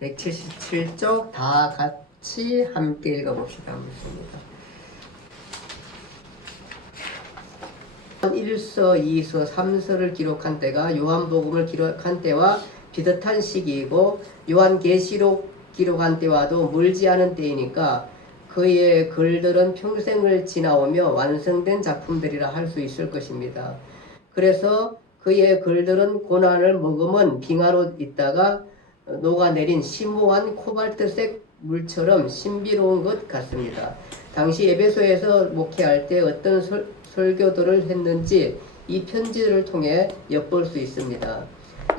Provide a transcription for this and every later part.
177쪽 다 같이 함께 읽어봅시다. 하겠습니다. 1서, 2서, 3서를 기록한 때가 요한복음을 기록한 때와 비슷한 시기이고 요한계시록 기록한 때와도 멀지 않은 때이니까 그의 글들은 평생을 지나오며 완성된 작품들이라 할 수 있을 것입니다. 그래서 그의 글들은 고난을 머금은 빙하로 있다가 녹아내린 심오한 코발트색 물처럼 신비로운 것 같습니다. 당시 에베소에서 목회할 때 어떤 설교들을 했는지 이 편지를 통해 엿볼 수 있습니다.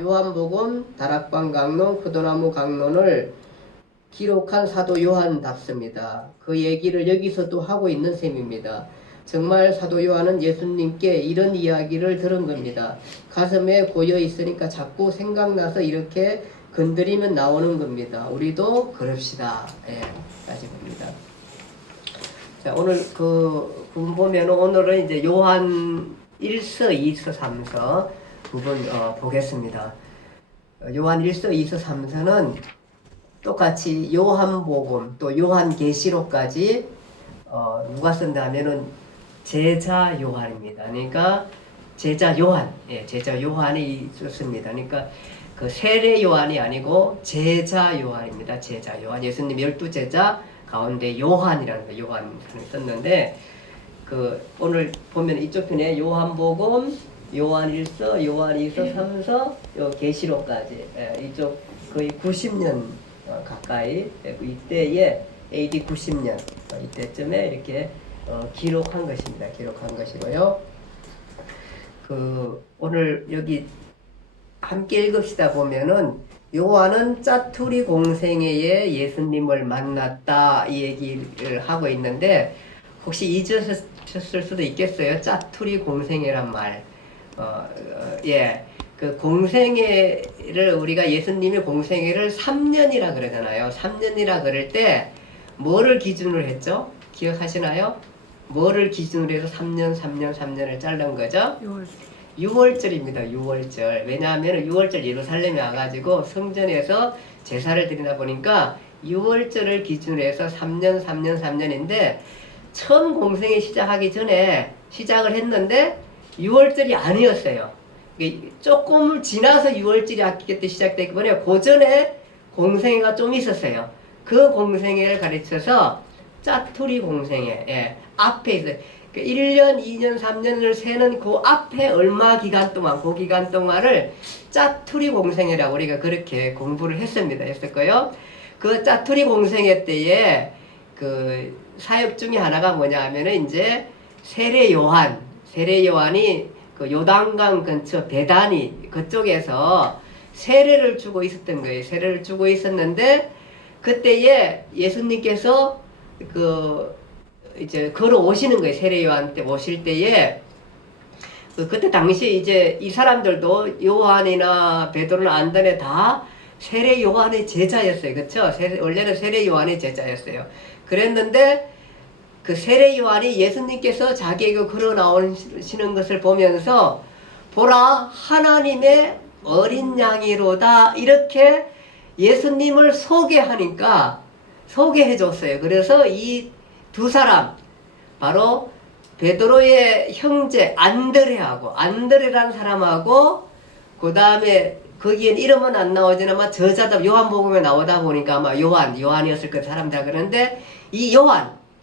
요한복음, 다락방 강론, 포도나무 강론을 기록한 사도 요한답습니다. 그 얘기를 여기서도 하고 있는 셈입니다. 정말 사도 요한은 예수님께 이런 이야기를 들은 겁니다. 가슴에 고여 있으니까 자꾸 생각나서 이렇게 건드리면 나오는 겁니다. 우리도 그럽시다. 예, 까지 봅니다. 자, 오늘 보면 오늘은 이제 요한 1서, 2서, 3서 부분 보겠습니다. 요한 1서, 2서, 3서는 똑같이 요한복음 또 요한계시록까지 누가 쓴다 하면은 제자 요한입니다. 그러니까 제자 요한, 예, 제자 요한이 썼습니다. 그러니까 그 세례 요한이 아니고 제자 요한입니다. 제자 요한. 예수님 12제자 가운데 요한이라는 요한을 썼는데 오늘 보면 이쪽 편에 요한복음, 요한 1서, 요한 2서, 3서, 요 계시록까지 이쪽 거의 90년 가까이 이때에 AD 90년 이때쯤에 이렇게 기록한 것입니다. 기록한 것이고요. 오늘 여기 함께 읽읍시다 보면은 요한은 짜투리 공생애에 예수님을 만났다 이 얘기를 하고 있는데 혹시 잊으셨을 수도 있겠어요. 짜투리 공생애란 말. 예. 그 공생애를 우리가 예수님의 공생애를 3년이라 그러잖아요. 3년이라 그럴 때 뭐를 기준으로 했죠? 기억하시나요? 뭐를 기준으로 해서 3년을 자른 거죠? 6월절입니다. 6월절. 왜냐하면 6월절 예루살렘에 와가지고 성전에서 제사를 드리다 보니까 6월절을 기준으로 해서 3년인데 처음 공생애 시작하기 전에 시작을 했는데 6월절이 아니었어요. 조금 지나서 6월절이 학기 때 시작됐기 때문에 그 전에 공생애가 좀 있었어요. 그 공생애를 가르쳐서 짜투리 공생애, 예, 앞에 있어요. 1년, 2년, 3년을 세는 그 앞에 얼마 기간 동안, 그 기간 동안을 짜투리 공생애라고 우리가 그렇게 공부를 했었고요. 그 짜투리 공생애 때에 그 사역 중에 하나가 뭐냐 하면은 이제 세례 요한이 그 요단강 근처 베다니 그쪽에서 세례를 주고 있었던 거예요. 세례를 주고 있었는데 그때에 예수님께서 이제 걸어오시는 거예요. 세례 요한 때 오실 때에 그때 당시 이제 이 사람들도 요한이나 베드로나 안드레 다 세례 요한의 제자였어요. 그렇죠? 원래는 세례 요한의 제자였어요. 그랬는데 그 세례 요한이 예수님께서 자기에게 걸어 나오시는 것을 보면서 보라 하나님의 어린 양이로다 이렇게 예수님을 소개하니까 소개해 줬어요. 그래서 이 두 사람 바로 베드로의 형제 안드레라는 사람하고 그 다음에 거기엔 이름은 안 나오지만 저자다 요한복음에 나오다 보니까 아마 요한이었을 그 사람이라 그러는데 이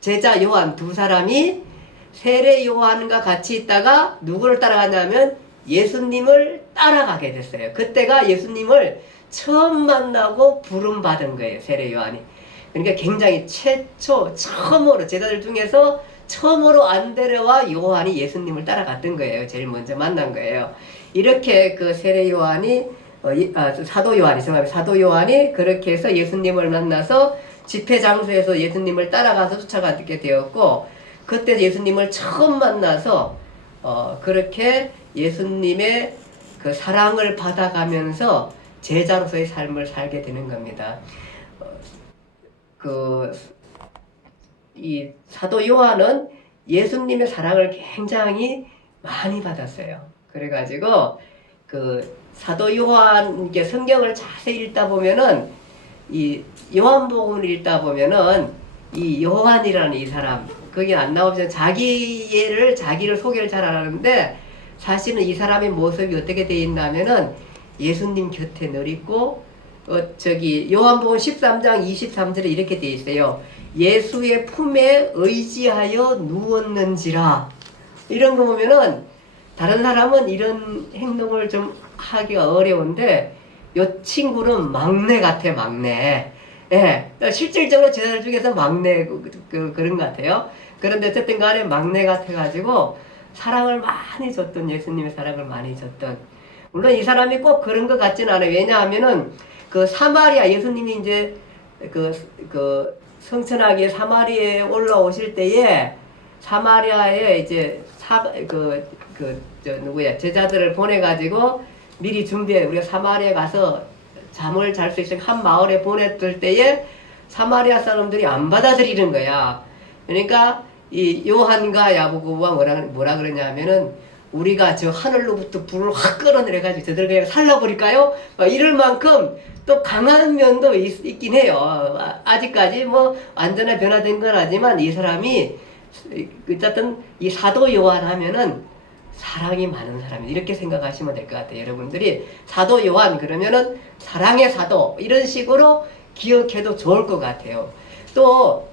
제자 요한 두 사람이 세례 요한과 같이 있다가 누구를 따라가냐면 예수님을 따라가게 됐어요. 그때가 예수님을 처음 만나고 부름받은 거예요. 세례 요한이. 그러니까 굉장히 처음으로 제자들 중에서 처음으로 안드레와 요한이 예수님을 따라갔던 거예요. 제일 먼저 만난 거예요. 이렇게 그 세례 요한이 사도 요한이 그렇게 해서 예수님을 만나서 집회 장소에서 예수님을 따라가서 쫓아가게 되었고 그때 예수님을 처음 만나서 그렇게 예수님의 그 사랑을 받아가면서 제자로서의 삶을 살게 되는 겁니다. 이 사도 요한은 예수님의 사랑을 굉장히 많이 받았어요. 그래가지고 그 사도 요한께 성경을 자세히 읽다 보면은 이 요한복음을 읽다 보면은 이 요한이라는 이 사람 거기 안 나오면 자기를 소개를 잘 안 하는데 사실은 이 사람의 모습이 어떻게 되어 있냐면은 예수님 곁에 늘 있고 저기 요한복음 13장 23절에 이렇게 되어 있어요. 예수의 품에 의지하여 누웠는지라. 이런 거 보면은 다른 사람은 이런 행동을 좀 하기가 어려운데 이 친구는 막내 같아, 막내. 예, 실질적으로 제자들 중에서 막내 그런 것 같아요. 그런데 어쨌든 간에 막내 같아가지고 사랑을 많이 줬던, 예수님의 사랑을 많이 줬던. 물론 이 사람이 꼭 그런 것 같지는 않아요. 왜냐하면은 그 사마리아, 예수님이 이제 그 성천하게 사마리아에 올라오실 때에 사마리아에 이제 제자들을 보내가지고 미리 준비해. 우리가 사마리아에 가서 잠을 잘 수 있게 한 마을에 보냈을 때에 사마리아 사람들이 안 받아들이는 거야. 그러니까 이 요한과 야고보가 뭐라 그러냐면은 우리가 저 하늘로부터 불을 확 끌어내려가지고 저들 그냥 살라버릴까요? 이럴 만큼 또 강한 면도 있긴 해요. 아직까지 뭐 완전히 변화된 건 아니지만 이 사람이 어쨌든 이 사도 요한 하면은 사랑이 많은 사람이 이렇게 생각하시면 될 것 같아요. 여러분들이 사도 요한 그러면은 사랑의 사도 이런 식으로 기억해도 좋을 것 같아요. 또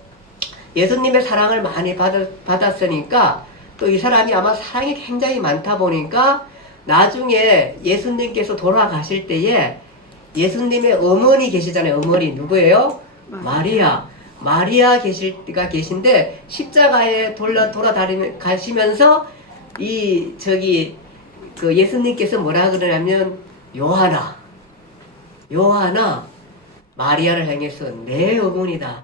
예수님의 사랑을 많이 받았으니까 또 이 사람이 아마 사랑이 굉장히 많다 보니까 나중에 예수님께서 돌아가실 때에 예수님의 어머니 계시잖아요. 어머니 누구예요? 마리아 계신데 십자가에 돌아다니면 가시면서 그 예수님께서 뭐라 그러냐면 요한아 마리아를 향해서 내 어머니다.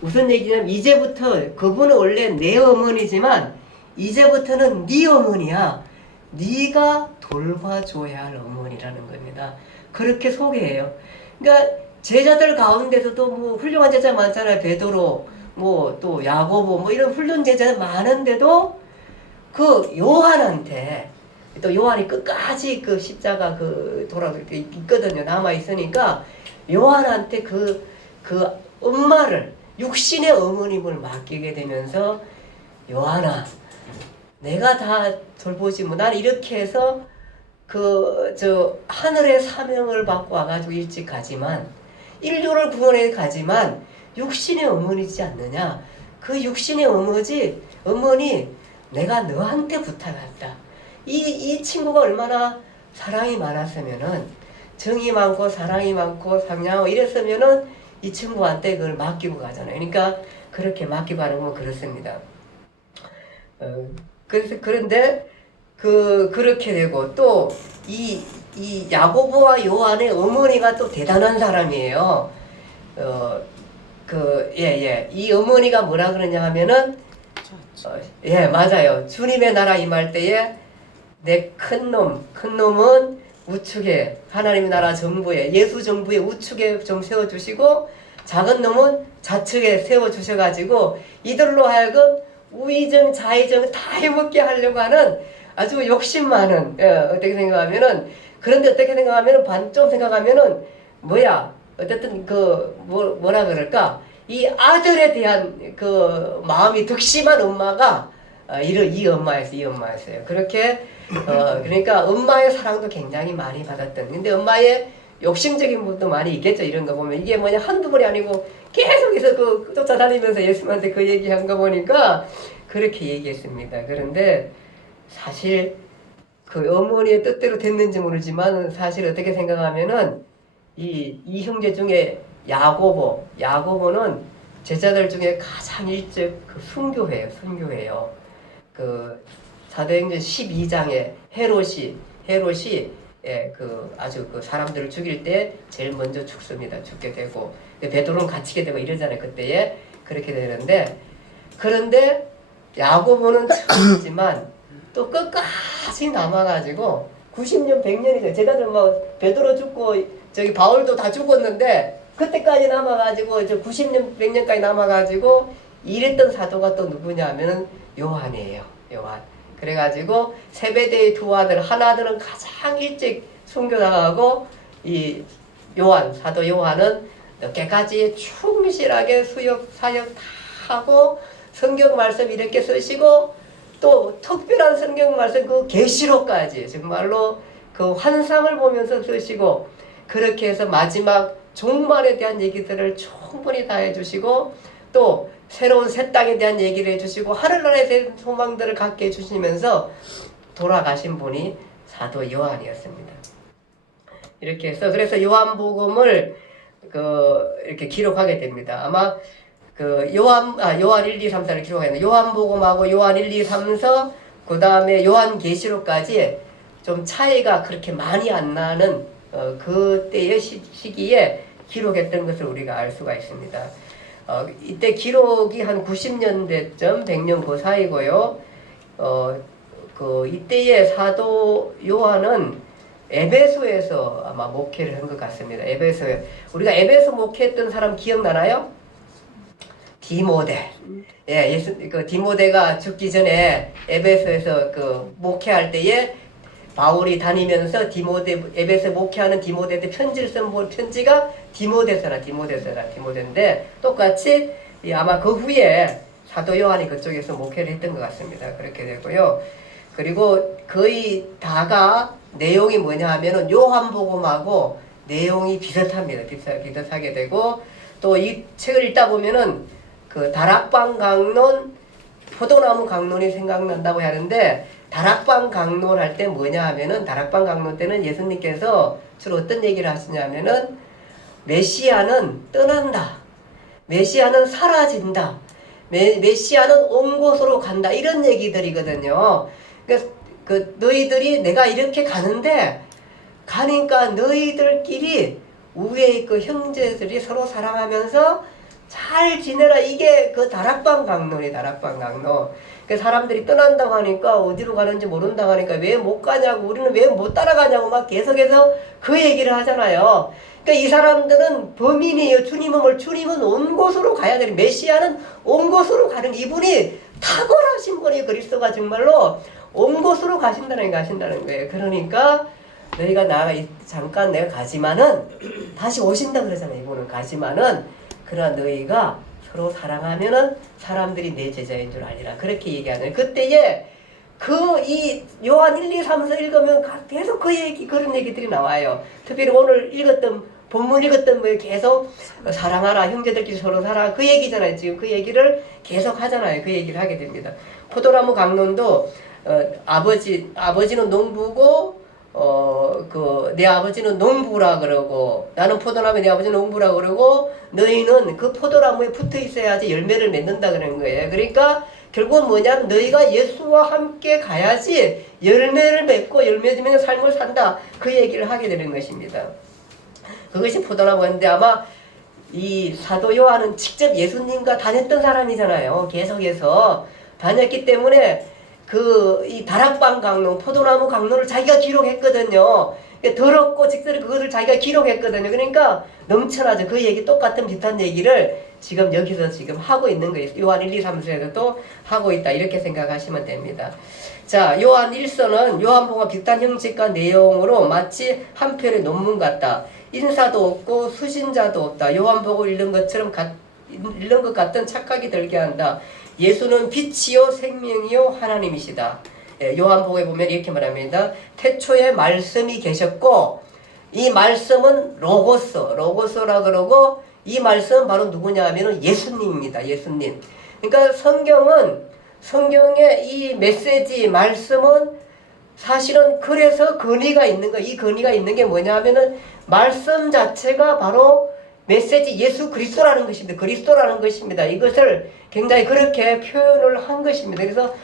무슨 얘기냐면 이제부터 그분은 원래 내 어머니지만 이제부터는 네 어머니야. 네가 돌봐줘야 할 어머니라는 겁니다. 그렇게 소개해요. 그러니까 제자들 가운데서도 뭐 훌륭한 제자 많잖아요. 베드로, 뭐 또 야고보, 뭐 이런 훌륭한 제자 많은데도 그 요한한테 또 요한이 끝까지 그 십자가 있거든요. 남아 있으니까 요한한테 그 엄마를 육신의 어머님을 맡기게 되면서 요한아, 내가 다 돌보지 뭐 난 이렇게 해서 하늘의 사명을 받고 와가지고 일찍 가지만 인류를 구원해 가지만 육신의 어머니지 않느냐? 그 육신의 어머니 내가 너한테 부탁한다. 이 친구가 얼마나 사랑이 많았으면은 정이 많고 사랑이 많고 상냥하고 이랬으면은 이 친구한테 그걸 맡기고 가잖아요. 그러니까 그렇게 맡기고 가는 건 그렇습니다. 그런데 그렇게 되고 또 이 야고보와 요한의 어머니가 또 대단한 사람이에요. 이 어머니가 뭐라 그러냐 하면은 맞아요. 주님의 나라 임할 때에 내 큰 놈은 우측에 하나님의 나라 정부에 예수 정부의 우측에 좀 세워주시고 작은 놈은 좌측에 세워주셔가지고 이들로 하여금 우의정 좌의정 다 해먹게 하려고 하는 아주 욕심 많은 어떻게 생각하면은 그런데 어떻게 생각하면은 좀 생각하면은 어쨌든 뭐라 그럴까 이 아들에 대한 그 마음이 득심한 엄마가 이 엄마였어요. 그렇게 그러니까 엄마의 사랑도 굉장히 많이 받았던. 근데 엄마의 욕심적인 부분도 많이 있겠죠. 이런 거 보면 이게 뭐냐 한두 번이 아니고 계속해서 쫓아다니면서 예수님한테 그 얘기한 거 보니까 그렇게 얘기했습니다. 그런데 사실 그 어머니의 뜻대로 됐는지 모르지만 사실 어떻게 생각하면은 이 형제 중에 야고보는 제자들 중에 가장 일찍 순교해요. 그 사도행전 12장에 헤롯이 아주 사람들을 죽일 때 제일 먼저 죽게 되고 베드로는 갇히게 되고 이러잖아요. 그때에 그렇게 되는데 그런데 야고보는 처음이지만 또 끝까지 남아가지고 90년 100년이죠. 제자들 베드로 죽고 저기 바울도 다 죽었는데 그때까지 남아가지고 90년 100년까지 남아가지고 이랬던 사도가 또 누구냐 하면은 요한이에요. 요한. 그래가지고 세베대의 두 아들 하나들은 가장 일찍 순교당하고 이 사도 요한은 늦게까지 충실하게 수역 사역 다 하고 성경 말씀 이렇게 쓰시고 또 특별한 성경 말씀 그 계시록까지 정말로 그 환상을 보면서 쓰시고 그렇게 해서 마지막 종말에 대한 얘기들을 충분히 다 해주시고 또 새로운 새 땅에 대한 얘기를 해주시고 하늘나라에 대한 소망들을 갖게 해주시면서 돌아가신 분이 사도 요한이었습니다. 이렇게 해서 그래서 요한복음을 이렇게 기록하게 됩니다. 아마 요한 1, 2, 3, 4를 기록했는데 요한복음하고 요한 1, 2, 3, 4 그 다음에 요한계시록까지 좀 차이가 그렇게 많이 안 나는 그때의 시기에 기록했던 것을 우리가 알 수가 있습니다. 이때 기록이 한 90년대쯤 100년 그 사이고요. 이때의 사도 요한은 에베소에서 아마 목회를 한 것 같습니다. 에베소에 우리가 에베소 목회했던 사람 기억나나요? 디모데. 예, 디모데가 죽기 전에 에베소에서 목회할 때에 바울이 다니면서 에베소 목회하는 디모데한테 편지를 쓴 편지가 디모데인데 똑같이 아마 그 후에 사도 요한이 그쪽에서 목회를 했던 것 같습니다. 그렇게 되고요. 그리고 거의 다가 내용이 뭐냐 하면은 요한복음하고 내용이 비슷합니다. 비슷하게 되고 또 이 책을 읽다 보면은 다락방 강론, 포도나무 강론이 생각난다고 하는데 다락방 강론 할 때 뭐냐 하면은 다락방 강론 때는 예수님께서 주로 어떤 얘기를 하시냐면은 메시아는 떠난다. 메시아는 사라진다. 메시아는 온 곳으로 간다. 이런 얘기들이거든요. 그러니까 너희들이 내가 이렇게 가는데 가니까 너희들끼리 위에 있고 형제들이 서로 사랑하면서 잘 지내라. 이게 다락방 강론이 다락방 강론. 사람들이 떠난다고 하니까 어디로 가는지 모른다고 하니까 왜 못 가냐고 우리는 왜 못 따라가냐고 막 계속해서 그 얘기를 하잖아요. 그러니까 이 사람들은 범인이에요. 주님은 온 곳으로 가야 되는 메시아는 온 곳으로 가는 이분이 탁월하신 분이 그리스도가 정말로 온 곳으로 가신다는 거예요. 그러니까 너희가 잠깐 내가 가지만은 다시 오신다 그러잖아요. 이분은 가지만은 그러나 너희가 서로 사랑하면은 사람들이 내 제자인 줄 알리라. 그렇게 얘기하는 그때에 이 요한 1, 2, 3, 4 읽으면 계속 그런 얘기들이 나와요. 특별히 오늘 본문 읽었던 거 계속 사랑하라. 형제들끼리 서로 살아. 그 얘기잖아요. 지금 그 얘기를 계속 하잖아요. 그 얘기를 하게 됩니다. 포도나무 강론도 아버지는 농부고 내 아버지는 농부라 그러고 나는 포도나무에 내 아버지는 농부라 그러고 너희는 그 포도나무에 붙어 있어야지 열매를 맺는다 그러는 거예요. 그러니까 결국은 뭐냐면 너희가 예수와 함께 가야지 열매를 맺고 열매 맺는 삶을 산다. 그 얘기를 하게 되는 것입니다. 그것이 포도나무였는데 아마 이 사도 요한은 직접 예수님과 다녔던 사람이잖아요. 계속해서 다녔기 때문에 이 다락방 강론, 포도나무 강론을 자기가 기록했거든요. 더럽고 직설이 그것을 자기가 기록했거든요. 그러니까 넘쳐나죠. 그 얘기 똑같은 비슷한 얘기를 지금 여기서 지금 하고 있는 거예요. 요한 1, 2, 3서에서도 하고 있다. 이렇게 생각하시면 됩니다. 자, 요한 1서는 요한복음과 비슷한 형식과 내용으로 마치 한 편의 논문 같다. 인사도 없고 수신자도 없다. 요한복음을 읽는 것 같은 착각이 들게 한다. 예수는 빛이요 생명이요 하나님이시다. 요한복음에 보면 이렇게 말합니다. 태초에 말씀이 계셨고 이 말씀은 로고스라 그러고 이 말씀은 바로 누구냐 하면 예수님입니다. 예수님. 그러니까 성경의 이 메시지 말씀은 사실은 그래서 근위가 있는 거. 이 근위가 있는 게 뭐냐 하면은 말씀 자체가 바로 메시지 예수 그리스도라는 것입니다. 이것을 굉장히 그렇게 표현을 한 것입니다. 그래서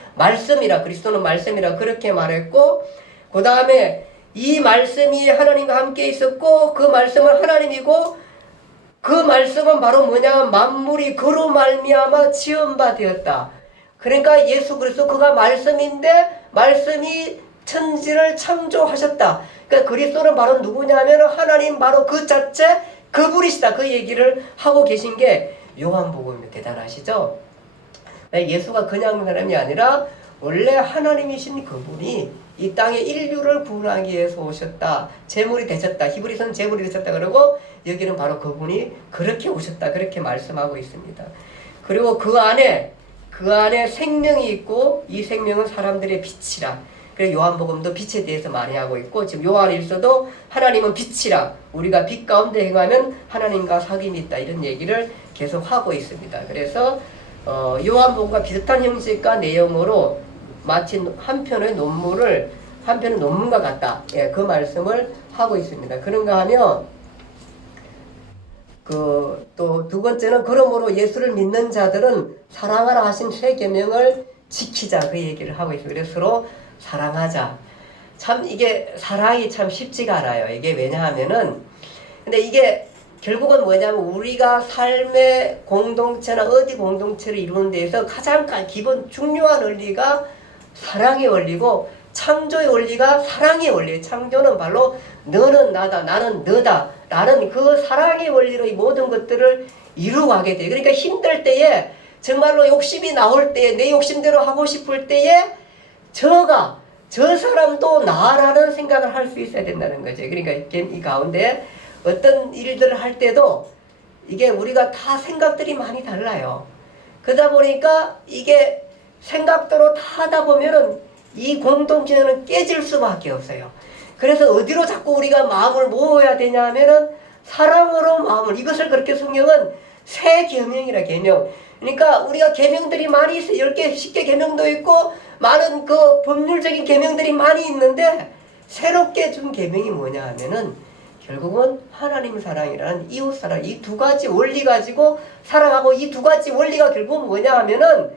그리스도는 말씀이라 그렇게 말했고 그 다음에 이 말씀이 하나님과 함께 있었고 그 말씀은 하나님이고 그 말씀은 바로 뭐냐 만물이 그로 말미암아 지은 바 되었다. 그러니까 예수 그리스도 그가 말씀인데 말씀이 천지를 창조하셨다. 그러니까 그리스도는 바로 누구냐 하면 하나님 바로 그 자체 그분이시다. 그 얘기를 하고 계신 게 요한복음이 대단하시죠? 예수가 그냥 사람이 아니라 원래 하나님이신 그분이 이 땅에 인류를 구원하기 위해서 오셨다. 제물이 되셨다. 히브리서는 제물이 되셨다. 그러고 여기는 바로 그분이 그렇게 오셨다 그렇게 말씀하고 있습니다. 그리고 그 안에 생명이 있고 이 생명은 사람들의 빛이라. 그래서 요한복음도 빛에 대해서 많이 하고 있고 지금 요한일서도 하나님은 빛이라 우리가 빛 가운데 행하면 하나님과 사귐이 있다 이런 얘기를 계속 하고 있습니다. 그래서 요한복음과 비슷한 형식과 내용으로 마치 한편은 논문과 같다. 예, 그 말씀을 하고 있습니다. 그런가 하면 또 두 번째는 그러므로 예수를 믿는 자들은 사랑하라 하신 새 계명을 지키자 그 얘기를 하고 있습니다. 그래서 서로 사랑하자. 참 이게 사랑이 참 쉽지가 않아요. 이게 왜냐하면은 근데 이게 결국은 뭐냐면 우리가 삶의 공동체나 어디 공동체를 이루는 데에서 가장 기본 중요한 원리가 사랑의 원리고 창조의 원리가 사랑의 원리예요. 창조는 바로 너는 나다 나는 너다 라는 그 사랑의 원리로 이 모든 것들을 이루어가게 돼요. 그러니까 힘들 때에 정말로 욕심이 나올 때에 내 욕심대로 하고 싶을 때에 저 사람도 나라는 생각을 할 수 있어야 된다는 거죠. 그러니까 이 가운데 어떤 일들을 할 때도 이게 우리가 다 생각들이 많이 달라요. 그러다 보니까 이게 생각대로 다 하다 보면은 이 공동체는 깨질 수밖에 없어요. 그래서 어디로 자꾸 우리가 마음을 모아야 되냐 하면은 사랑으로 마음을 이것을 그렇게 성경은 새 계명이라 계명. 그러니까 우리가 계명들이 많이 있어요. 10개, 10개 계명도 있고 많은 그 법률적인 계명들이 많이 있는데 새롭게 준 계명이 뭐냐 하면은 결국은 하나님 사랑이라는 이웃 사랑 이 두 가지 원리 가지고 사랑하고 이 두 가지 원리가 결국은 뭐냐 하면은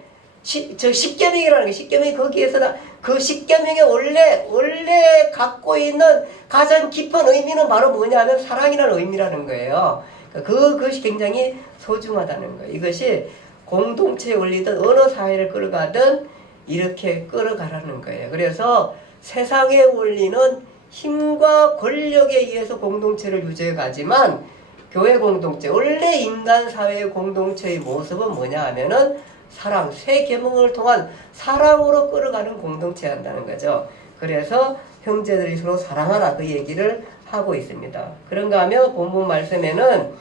십계명이라는 게 십계명이 거기에서 그 십계명의 원래 갖고 있는 가장 깊은 의미는 바로 뭐냐면 사랑이라는 의미라는 거예요. 그것이 굉장히 소중하다는 거예요. 이것이 공동체 원리든 어느 사회를 끌어가든 이렇게 끌어가라는 거예요. 그래서 세상의 원리는 힘과 권력에 의해서 공동체를 유지해 가지만 교회 공동체, 원래 인간 사회의 공동체의 모습은 뭐냐 하면은 사랑, 새 계명을 통한 사랑으로 끌어가는 공동체한다는 거죠. 그래서 형제들이 서로 사랑하라 그 얘기를 하고 있습니다. 그런가 하면 본문 말씀에는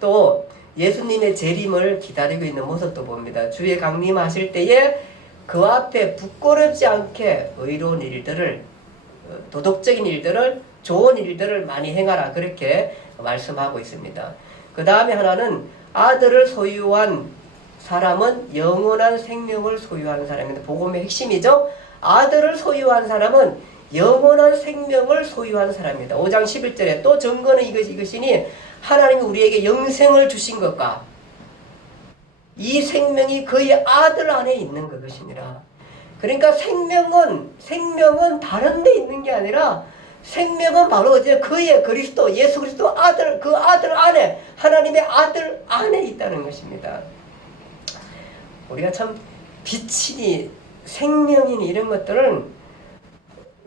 또 예수님의 재림을 기다리고 있는 모습도 봅니다. 주의 강림하실 때에 그 앞에 부끄럽지 않게 의로운 일들을 도덕적인 일들을 좋은 일들을 많이 행하라 그렇게 말씀하고 있습니다. 그 다음에 하나는 아들을 소유한 사람은 영원한 생명을 소유하는 사람입니다. 복음의 핵심이죠. 아들을 소유한 사람은 영원한 생명을 소유한 사람입니다. 5장 11절에 또 증거는 이것이니 하나님이 우리에게 영생을 주신 것과 이 생명이 그의 아들 안에 있는 것이니라. 그러니까 생명은 다른 데 있는 게 아니라 생명은 바로 이제 그의 그리스도 예수 그리스도 아들 그 아들 안에 하나님의 아들 안에 있다는 것입니다. 우리가 참 빛이니 생명이니 이런 것들은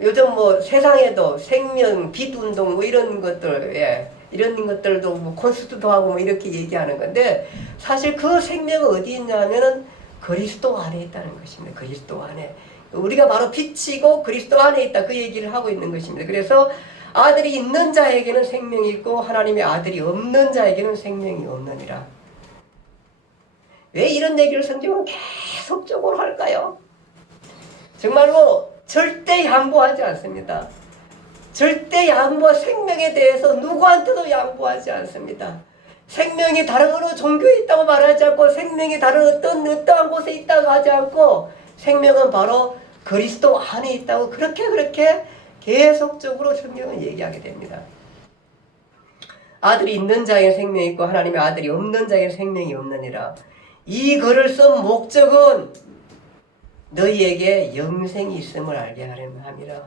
요즘 뭐 세상에도 생명 빛 운동 뭐 이런 것들 이런 것들도 뭐 콘서트도 하고 뭐 이렇게 얘기하는 건데 사실 그 생명은 어디 있냐면은 그리스도 안에 있다는 것입니다. 그리스도 안에 우리가 바로 빛이고 그리스도 안에 있다 그 얘기를 하고 있는 것입니다. 그래서 아들이 있는 자에게는 생명이 있고 하나님의 아들이 없는 자에게는 생명이 없느니라. 왜 이런 얘기를 성경은 계속적으로 할까요? 정말로 절대 양보하지 않습니다. 절대 생명에 대해서 누구한테도 양보하지 않습니다. 생명이 다른 어느 종교에 있다고 말하지 않고 생명이 다른 어떠한 곳에 있다고 하지 않고 생명은 바로 그리스도 안에 있다고 그렇게 계속적으로 성경은 얘기하게 됩니다. 아들이 있는 자에게 생명이 있고 하나님의 아들이 없는 자에게 생명이 없느니라. 이 글을 쓴 목적은 너희에게 영생이 있음을 알게 하려는 함이라.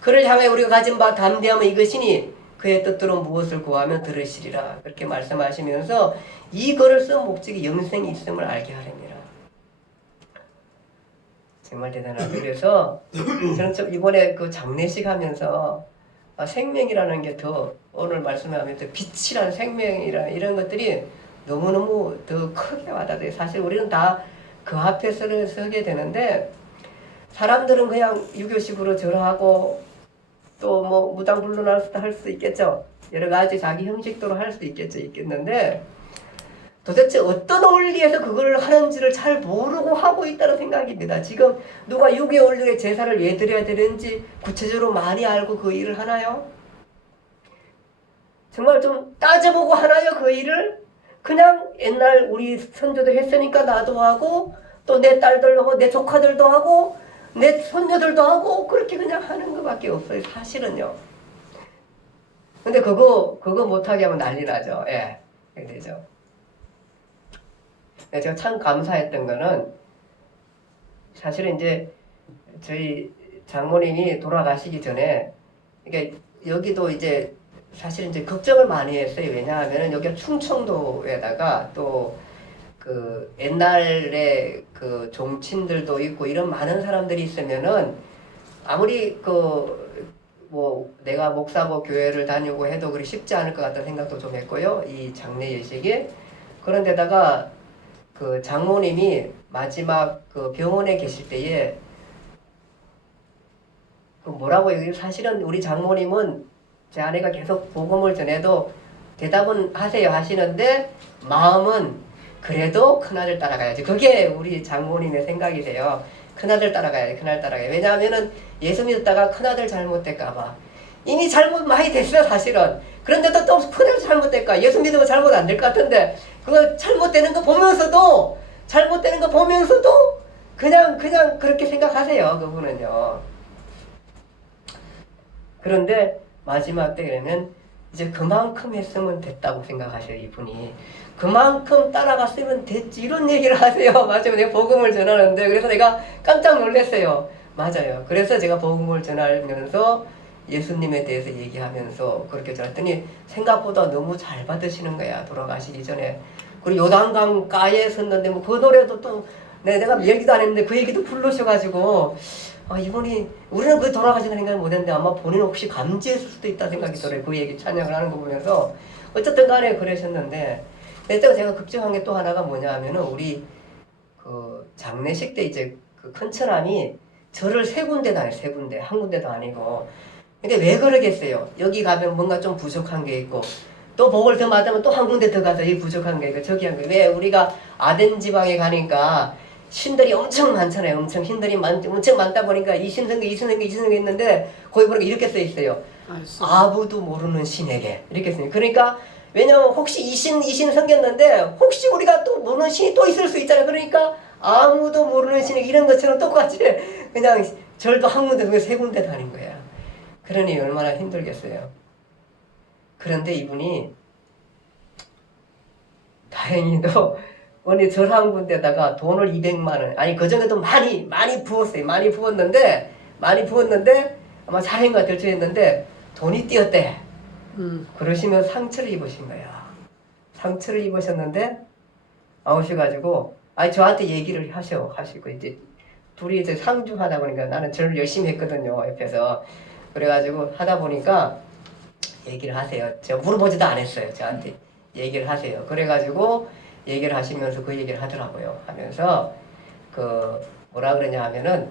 그를 향해 우리가 가진 바 담대함은 이것이니 그의 뜻대로 무엇을 구하면 들으시리라. 그렇게 말씀하시면서 이 글을 쓴 목적이 영생이 있음을 알게 하렵니다. 정말 대단하다. 그래서 저는 이번에 그 장례식 하면서 생명이라는 게 더 오늘 말씀하면서 빛이라는 생명이라는 이런 것들이 너무너무 더 크게 와닿아요. 사실 우리는 다 그 앞에 서게 되는데 사람들은 그냥 유교식으로 절하고 또 뭐 무당 불론할 수도 할 수 있겠죠. 여러 가지 자기 형식대로 할 수도 있겠는데 도대체 어떤 원리에서 그걸 하는지를 잘 모르고 하고 있다는 생각입니다. 지금 누가 6.25 제사를 왜 드려야 되는지 구체적으로 많이 알고 그 일을 하나요? 정말 좀 따져보고 하나요? 그 일을? 그냥 옛날 우리 선조들 했으니까 나도 하고 또 내 딸들도 하고 내 조카들도 하고 내 손녀들도 하고 그렇게 그냥 하는 것밖에 없어요. 사실은요. 근데 그거 못하게 하면 난리 나죠. 예. 그렇게 되죠. 제가 참 감사했던 거는 사실은 이제 저희 장모님이 돌아가시기 전에 그러니까 여기도 이제 사실 이제 걱정을 많이 했어요. 왜냐하면 여기가 충청도에다가 또 그 옛날에 그 종친들도 있고 이런 많은 사람들이 있으면은 아무리 그 뭐 내가 목사고 교회를 다니고 해도 그리 쉽지 않을 것 같다는 생각도 좀 했고요. 이 장례 예식이. 그런데다가 그 장모님이 마지막 그 병원에 계실 때에 그 뭐라고 얘기해요? 사실은 우리 장모님은 제 아내가 계속 복음을 전해도 대답은 하세요 하시는데 마음은 그래도 큰아들 따라가야지. 그게 우리 장모님의 생각이 돼요. 큰아들 따라가야지. 큰아들 따라가야지. 왜냐하면은 예수 믿었다가 큰아들 잘못될까봐. 이미 잘못 많이 됐어요 사실은. 그런데도 또 큰아들 잘못될까. 예수 믿으면 잘못 안 될 것 같은데 그거 잘못되는 거 보면서도 그냥 그렇게 생각하세요. 그분은요. 그런데 마지막 때 그러면 이제 그만큼 했으면 됐다고 생각하셔요. 이분이. 그만큼 따라갔으면 됐지 이런 얘기를 하세요. 맞아요. 내가 복음을 전하는데 그래서 내가 깜짝 놀랐어요. 맞아요. 그래서 제가 복음을 전하면서 예수님에 대해서 얘기하면서 그렇게 전했더니 생각보다 너무 잘 받으시는 거야. 돌아가시기 전에. 그리고 요단강 가에 섰는데 뭐 그 노래도 또 내가 얘기도 안 했는데 그 얘기도 부르셔가지고 이분이 우리는 그 돌아가시는 생각을 못했는데 아마 본인 혹시 감지했을 수도 있다 생각이 들어요. 그 얘기 찬양을 하는 거 보면서 어쨌든 간에 그러셨는데 그때 제가 걱정한 게 또 하나가 뭐냐 하면은 우리 그 장례식 때 이제 그 큰처남이 절을 세 군데 다녀요. 세 군데. 한 군데도 아니고. 근데 왜 그러겠어요? 여기 가면 뭔가 좀 부족한 게 있고 또 복을 더 받으면 또 한 군데 더 가서 이 부족한 게 있고 저기 한 게. 왜 우리가 아덴 지방에 가니까 신들이 엄청 많잖아요. 엄청 신들이 엄청 많다 보니까 이 신성계 이 신성계 이 신성계 있는데 거기 보니까 이렇게 써 있어요. 아무도 모르는 신에게 이렇게 써요. 그러니까 왜냐면 혹시 이 신 생겼는데 혹시 우리가 또 모르는 신이 또 있을 수 있잖아요. 그러니까 아무도 모르는 신에게 이런 것처럼 똑같이 그냥 절도 한 군데 세 군데 다닌 거야. 그러니 얼마나 힘들겠어요. 그런데 이분이 다행히도 어느 절 한 군데다가 돈을 200만 원 아니 그전에도 많이 부었어요. 많이 부었는데 아마 잘한 것 결정했는데 돈이 띄었대. 그러시면 상처를 입으신 거야. 상처를 입으셨는데 나오셔가지고 저한테 얘기를 하시고 이제 둘이 이제 상주하다 보니까 나는 절을 열심히 했거든요. 옆에서. 그래가지고 하다 보니까 얘기를 하세요. 제가 물어보지도 않았어요. 저한테 얘기를 하세요. 그래가지고 얘기를 하시면서 그 얘기를 하더라고요. 하면서 그 뭐라 그러냐 하면은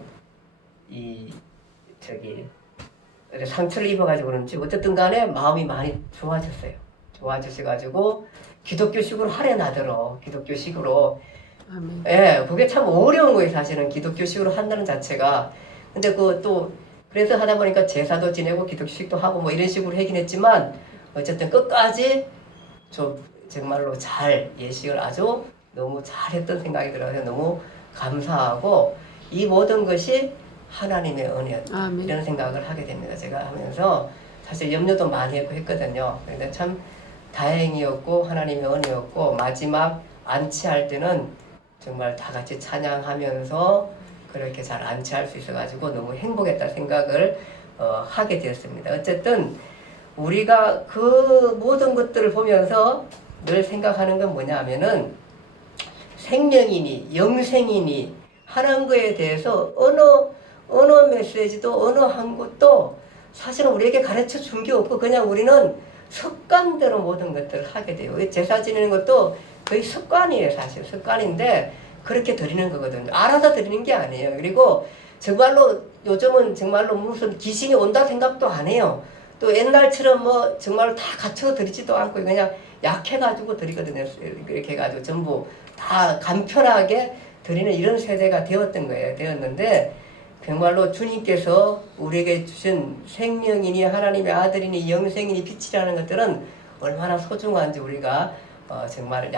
상처를 입어가지고 그런지 어쨌든 간에 마음이 많이 좋아졌어요. 좋아지셔가지고 기독교식으로 하려나더러 기독교식으로. 아멘. 예, 그게 참 어려운 거예요. 사실은 기독교식으로 한다는 자체가. 근데 또 그래서 하다 보니까 제사도 지내고 기독식도 하고 뭐 이런 식으로 하긴 했지만 어쨌든 끝까지 정말로 잘 예식을 아주 너무 잘했던 생각이 들어서 너무 감사하고 이 모든 것이 하나님의 은혜였다. 이런 생각을 하게 됩니다. 제가 하면서 사실 염려도 많이 했고 했거든요. 그런데 참 다행이었고 하나님의 은혜였고 마지막 안치할 때는 정말 다 같이 찬양하면서 그렇게 잘 안치할 수 있어가지고 너무 행복했다 생각을 하게 되었습니다. 어쨌든 우리가 그 모든 것들을 보면서 늘 생각하는 건 뭐냐 하면은 생명이니 영생이니 하는 거에 대해서 어느 메시지도 어느 한 것도 사실은 우리에게 가르쳐 준 게 없고 그냥 우리는 습관대로 모든 것들을 하게 돼요. 제사 지내는 것도 거의 습관이에요. 사실 습관인데 그렇게 드리는 거거든요. 알아서 드리는 게 아니에요. 그리고 정말로 요즘은 정말로 무슨 귀신이 온다 생각도 안 해요. 또 옛날처럼 뭐 정말 다 갖춰 드리지도 않고 그냥 약해가지고 드리거든요. 이렇게 해가지고 전부 다 간편하게 드리는 이런 세대가 되었던 거예요. 되었는데 정말로 주님께서 우리에게 주신 생명이니 하나님의 아들이니 영생이니 빛이라는 것들은 얼마나 소중한지 우리가 정말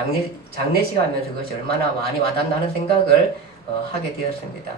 장례식 하면서 그것이 얼마나 많이 와닿나 하는 생각을 하게 되었습니다.